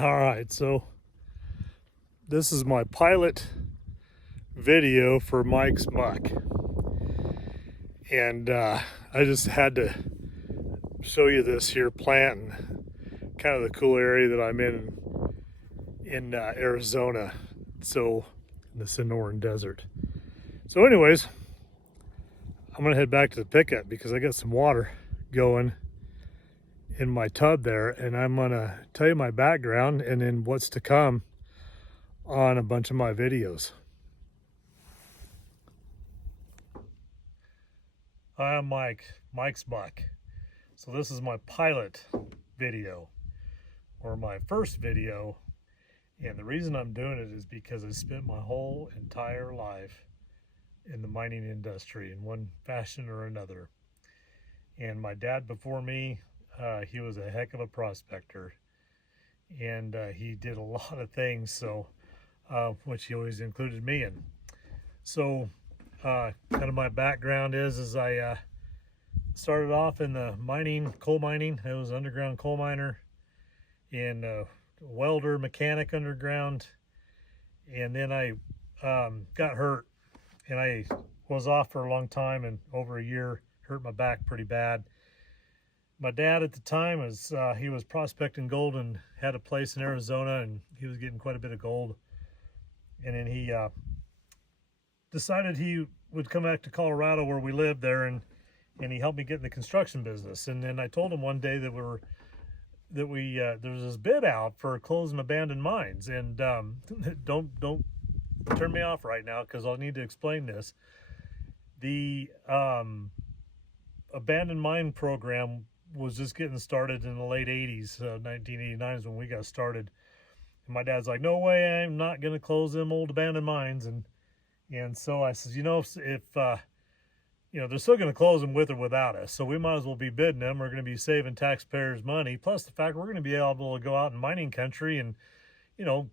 All right, so this is my pilot video for Mike's Muck. And I just had to show you this here plant and kind of the cool area that I'm in Arizona. So in the Sonoran Desert. So anyways, I'm gonna head back to the pickup because I got some water going in my tub there, and I'm gonna tell you my background and then what's to come on a bunch of my videos. Hi, I'm Mike's Muck. So this is my pilot video, or my first video, and the reason I'm doing it is because I spent my whole entire life in the mining industry in one fashion or another. And my dad before me, he was a heck of a prospector, and he did a lot of things, so which he always included me in. So kind of my background is I started off in the coal mining. I was an underground coal miner and welder, mechanic underground, and then I got hurt, and I was off for a long time, and over a year, hurt my back pretty bad. My dad at the time he was prospecting gold and had a place in Arizona, and he was getting quite a bit of gold. And then he decided he would come back to Colorado where we lived there, and he helped me get in the construction business. And then I told him one day that there was this bid out for closing abandoned mines. And don't turn me off right now because I'll need to explain this. The abandoned mine program was just getting started in the late 80s. 1989 is when we got started. And my dad's like, no way, I'm not going to close them old abandoned mines. And so I says, if they're still going to close them with or without us, so we might as well be bidding them. We're going to be saving taxpayers money. Plus the fact we're going to be able to go out in mining country and,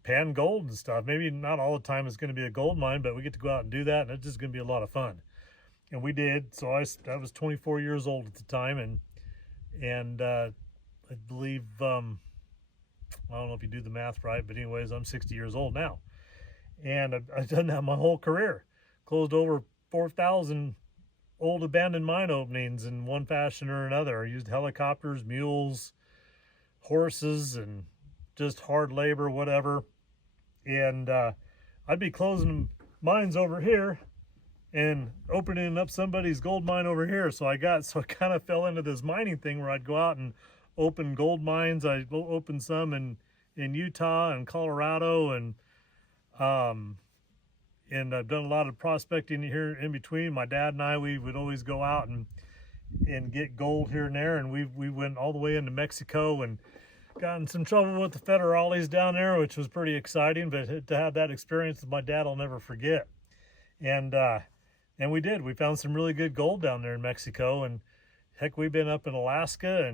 pan gold and stuff. Maybe not all the time it's going to be a gold mine, but we get to go out and do that, and it's just going to be a lot of fun. And we did. So I was 24 years old at the time, and I believe, I don't know if you do the math right, but anyways, I'm 60 years old now. And I've done that my whole career. Closed over 4,000 old abandoned mine openings in one fashion or another. I used helicopters, mules, horses, and just hard labor, whatever. And I'd be closing mines over here and opening up somebody's gold mine over here. So I kind of fell into this mining thing where I'd go out and open gold mines. I opened some in Utah and Colorado, and I've done a lot of prospecting here in between. My dad and I, we would always go out and get gold here and there, and we went all the way into Mexico and got in some trouble with the federales down there, which was pretty exciting. But to have that experience with my dad, I'll never forget. And we did. We found some really good gold down there in Mexico, and heck, we've been up in Alaska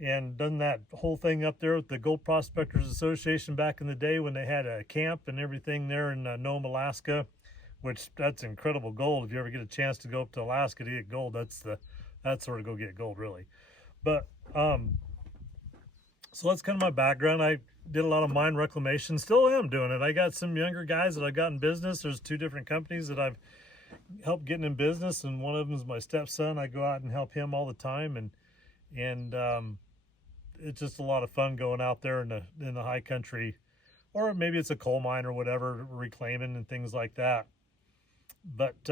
and done that whole thing up there with the Gold Prospectors Association back in the day when they had a camp and everything there in Nome, Alaska, which that's incredible gold. If you ever get a chance to go up to Alaska to get gold, that's sort of go get gold, really. But so that's kind of my background. I did a lot of mine reclamation, still am doing it. I got some younger guys that I got in business. There's 2 different companies that I've helped getting in business, and one of them is my stepson. I go out and help him all the time, and it's just a lot of fun going out there in the high country, or maybe it's a coal mine or whatever, reclaiming and things like that. But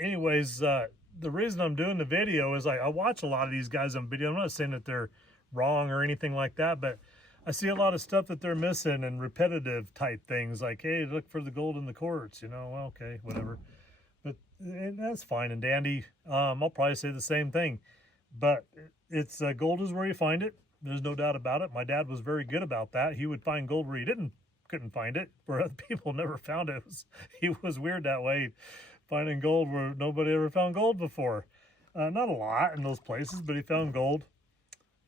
anyways, the reason I'm doing the video is I watch a lot of these guys on video. I'm not saying that they're wrong or anything like that, but I see a lot of stuff that they're missing and repetitive type things like, hey, look for the gold in the quartz, well, okay, whatever. But and that's fine and dandy. I'll probably say the same thing, but it's gold is where you find it. There's no doubt about it. My dad was very good about that. He would find gold where he couldn't find it, where other people never found it. He was weird that way, finding gold where nobody ever found gold before. Not a lot in those places, but he found gold.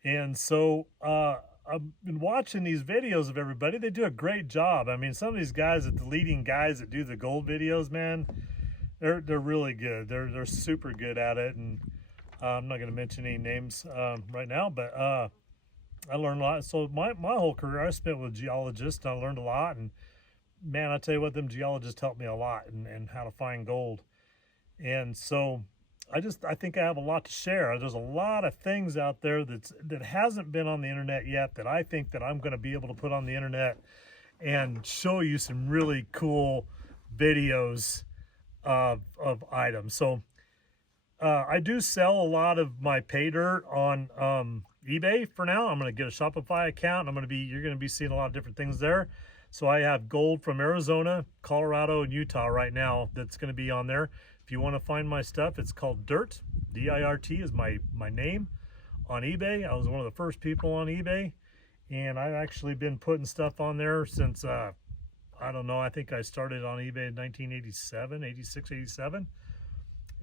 And so I've been watching these videos of everybody. They do a great job. I mean, some of these guys, the leading guys that do the gold videos, man, they're really good. They're super good at it. And I'm not going to mention any names right now, but I learned a lot. So my whole career I spent with geologists, and I learned a lot. And man, I tell you what, them geologists helped me a lot, and how to find gold. And so I think I have a lot to share. There's a lot of things out there that hasn't been on the internet yet that I think that I'm going to be able to put on the internet and show you some really cool videos of items. So I do sell a lot of my pay dirt on eBay for now. I'm going to get a Shopify account. You're going to be seeing a lot of different things there. So I have gold from Arizona, Colorado, and Utah right now that's going to be on there. If you want to find my stuff, it's called Dirt. D-I-R-T is my name on eBay. I was one of the first people on eBay, and I've actually been putting stuff on there since, I don't know, I think I started on eBay in 1987, 86, 87.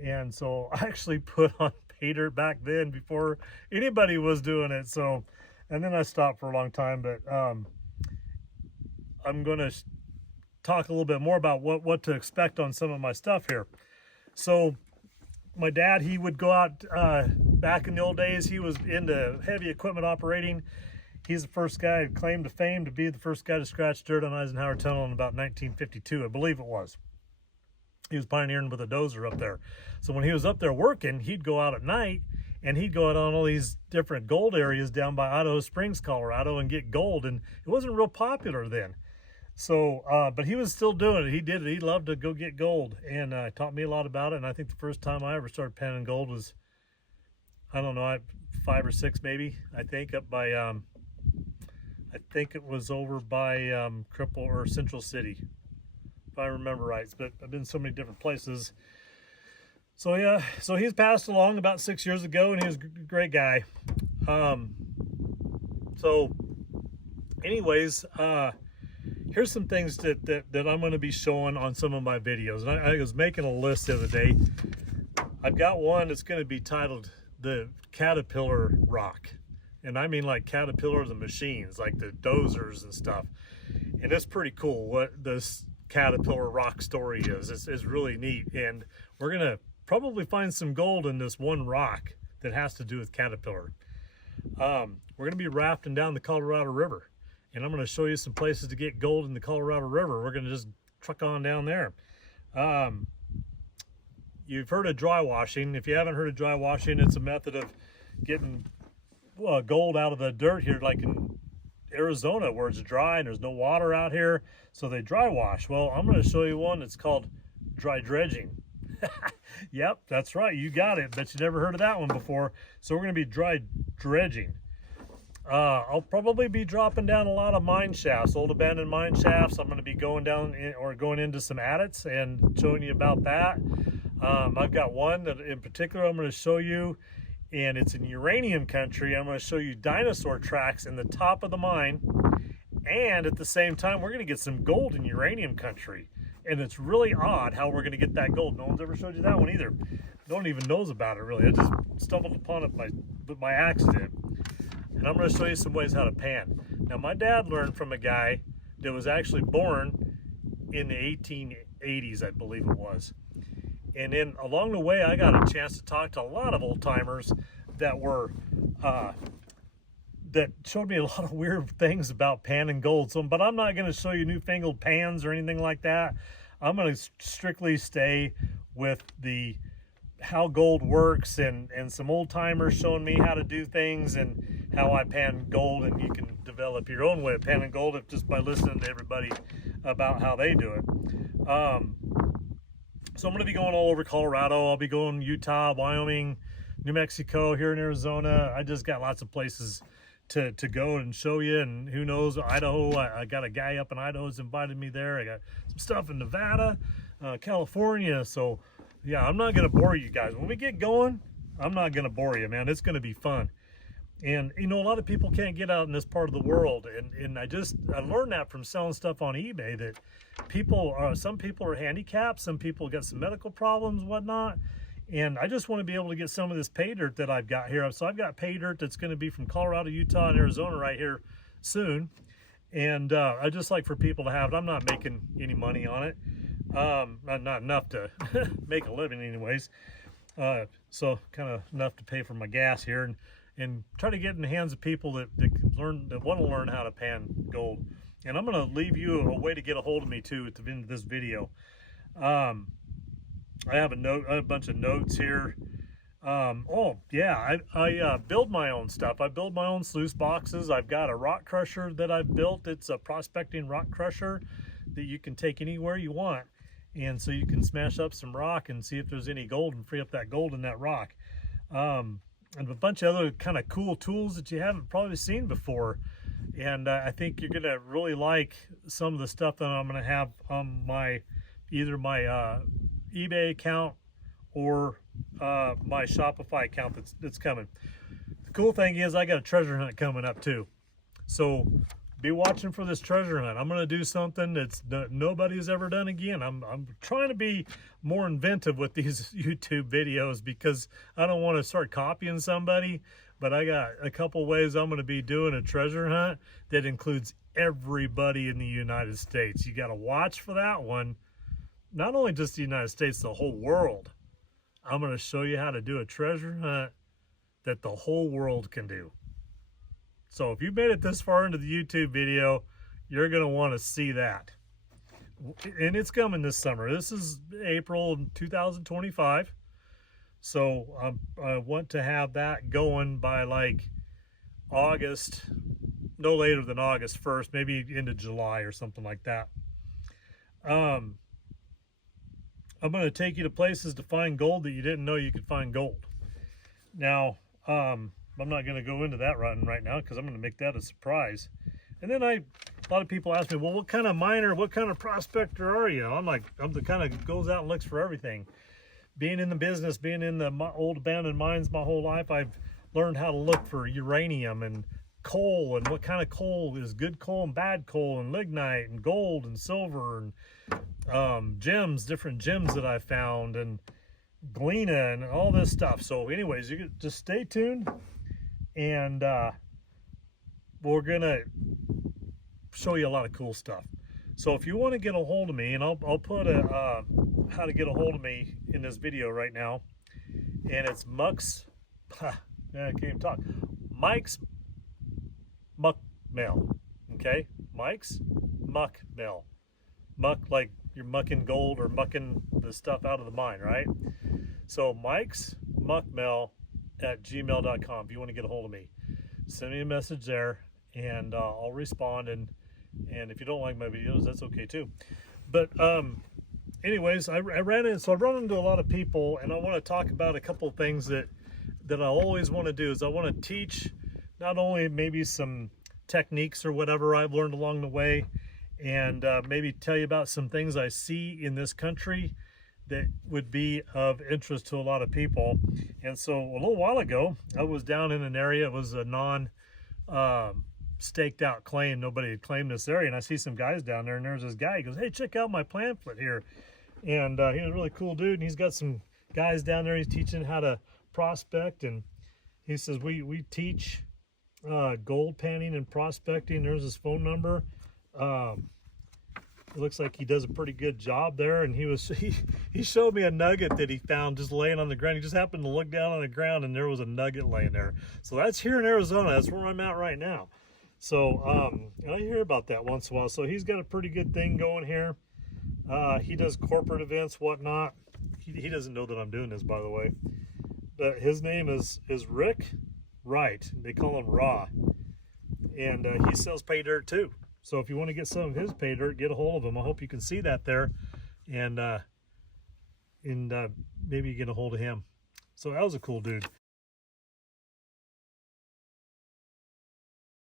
And so I actually put on pay dirt back then before anybody was doing it. So, and then I stopped for a long time, but I'm going to talk a little bit more about what to expect on some of my stuff here. So my dad, he would go out back in the old days. He was into heavy equipment operating. He's the first guy who claimed to fame to be the first guy to scratch dirt on Eisenhower Tunnel in about 1952, I believe it was. He was pioneering with a dozer up there. So when he was up there working, he'd go out at night and he'd go out on all these different gold areas down by Idaho Springs, Colorado, and get gold. And it wasn't real popular then. So, but he was still doing it. He did it. He loved to go get gold, and taught me a lot about it. And I think the first time I ever started panning gold was, I don't know, 5 or 6 maybe, I think, up by, I think it was over by Cripple or Central City, if I remember right. But I've been so many different places. So yeah, so he's passed along about 6 years ago, and he was a great guy. So anyways, here's some things that I'm going to be showing on some of my videos. And I was making a list the other day. I've got one that's going to be titled the Caterpillar Rock. And I mean like Caterpillar the machines, like the dozers and stuff. And it's pretty cool what this Caterpillar Rock story is. It's really neat. And we're going to probably find some gold in this one rock that has to do with Caterpillar. We're going to be rafting down the Colorado River. And I'm going to show you some places to get gold in the Colorado River. We're going to just truck on down there. You've heard of dry washing. If you haven't heard of dry washing, it's a method of getting gold out of the dirt here, like in Arizona, where it's dry and there's no water out here. So they dry wash. Well, I'm going to show you one that's called dry dredging. Yep, that's right. You got it. Bet you never heard of that one before. So we're going to be dry dredging. I'll probably be dropping down a lot of mine shafts, old abandoned mine shafts. I'm going to be going down or going into some adits and showing you about that. I've got one that in particular I'm going to show you, and it's in uranium country. I'm going to show you dinosaur tracks in the top of the mine, and at the same time we're going to get some gold in uranium country. And it's really odd how we're going to get that gold. No one's ever showed you that one either. No one even knows about it really. I just stumbled upon it by accident. And I'm going to show you some ways how to pan. Now, my dad learned from a guy that was actually born in the 1880s, I believe it was. And then along the way, I got a chance to talk to a lot of old timers that were that showed me a lot of weird things about panning gold. So, but I'm not going to show you newfangled pans or anything like that. I'm going to strictly stay with how gold works and some old timers showing me how to do things and how I pan gold. And you can develop your own way of panning gold just by listening to everybody about how they do it. So I'm going to be going all over Colorado. I'll be going Utah, Wyoming, New Mexico, here in Arizona. I just got lots of places to go and show you, and who knows, Idaho. I got a guy up in Idaho who's invited me there. I got some stuff in Nevada, California. So yeah, I'm not going to bore you guys. When we get going, I'm not going to bore you, man. It's going to be fun. And you know, a lot of people can't get out in this part of the world, and I learned that from selling stuff on eBay, that some people are handicapped, some people got some medical problems, whatnot. And I just want to be able to get some of this pay dirt that I've got here. So I've got pay dirt that's going to be from Colorado, Utah, and Arizona right here soon. And I just like for people to have it. I'm not making any money on it. Not enough to make a living anyways. So kind of enough to pay for my gas here. and try to get in the hands of people that want to learn how to pan gold. And I'm going to leave you a way to get a hold of me too at the end of this video. I have a bunch of notes here. Oh yeah, I build my own stuff. I build my own sluice boxes. I've got a rock crusher that I've built. It's a prospecting rock crusher that you can take anywhere you want. And so you can smash up some rock and see if there's any gold and free up that gold in that rock. And a bunch of other kind of cool tools that you haven't probably seen before. And I think you're gonna really like some of the stuff that I'm gonna have on either my eBay account or my Shopify account that's coming. The cool thing is I got a treasure hunt coming up too. So be watching for this treasure hunt. I'm gonna do something that's nobody's ever done again. I'm trying to be more inventive with these YouTube videos because I don't want to start copying somebody, but I got a couple ways I'm gonna be doing a treasure hunt that includes everybody in the United States. You gotta watch for that one. Not only just the United States, the whole world. I'm going to show you how to do a treasure hunt that the whole world can do. So if you made it this far into the YouTube video, you're going to want to see that. And it's coming this summer. This is April 2025. So I want to have that going by like August, no later than August 1st, maybe into July or something like that. I'm going to take you to places to find gold that you didn't know you could find gold. Now, I'm not going to go into that right now because I'm going to make that a surprise. And then a lot of people ask me, well, what kind of miner, what kind of prospector are you? I'm the kind of goes out and looks for everything. Being in the business, being in the old abandoned mines my whole life, I've learned how to look for uranium and coal and what kind of coal is good coal and bad coal and lignite and gold and silver and gems, different gems that I found and galena and all this stuff. So anyways, you just stay tuned and we're gonna show you a lot of cool stuff. So if you want to get a hold of me, and I'll put a how to get a hold of me in this video right now, and it's Muck's I can't even talk. Mike's Muck Mail. Okay, Mike's Muck Mail. Muck like you're mucking gold or mucking the stuff out of the mine, right? So Mike's Muck Mail at gmail.com. If you want to get a hold of me, send me a message there, and I'll respond. And if you don't like my videos, that's okay too. But anyways, I run into a lot of people, and I want to talk about a couple of things that I always want to do. Is I want to teach not only maybe some techniques or whatever I've learned along the way, and maybe tell you about some things I see in this country that would be of interest to a lot of people. And so a little while ago, I was down in an area. It was a staked out claim. Nobody had claimed this area, and I see some guys down there, and there's this guy. He goes, hey, check out my pamphlet here. And he was a really cool dude, and he's got some guys down there. He's teaching how to prospect, and he says we teach gold panning and prospecting. There's his phone number. It looks like he does a pretty good job there, and he showed me a nugget that he found just laying on the ground. He just happened to look down on the ground, and there was a nugget laying there. So that's here in Arizona. That's where I'm at right now. So and I hear about that once in a while. So he's got a pretty good thing going here. He does corporate events, whatnot. He doesn't know that I'm doing this, by the way. But his name is Rick Wright. They call him Raw, and he sells pay dirt too. So if you want to get some of his pay dirt, get a hold of him. I hope you can see that there, and maybe get a hold of him. So that was a cool dude.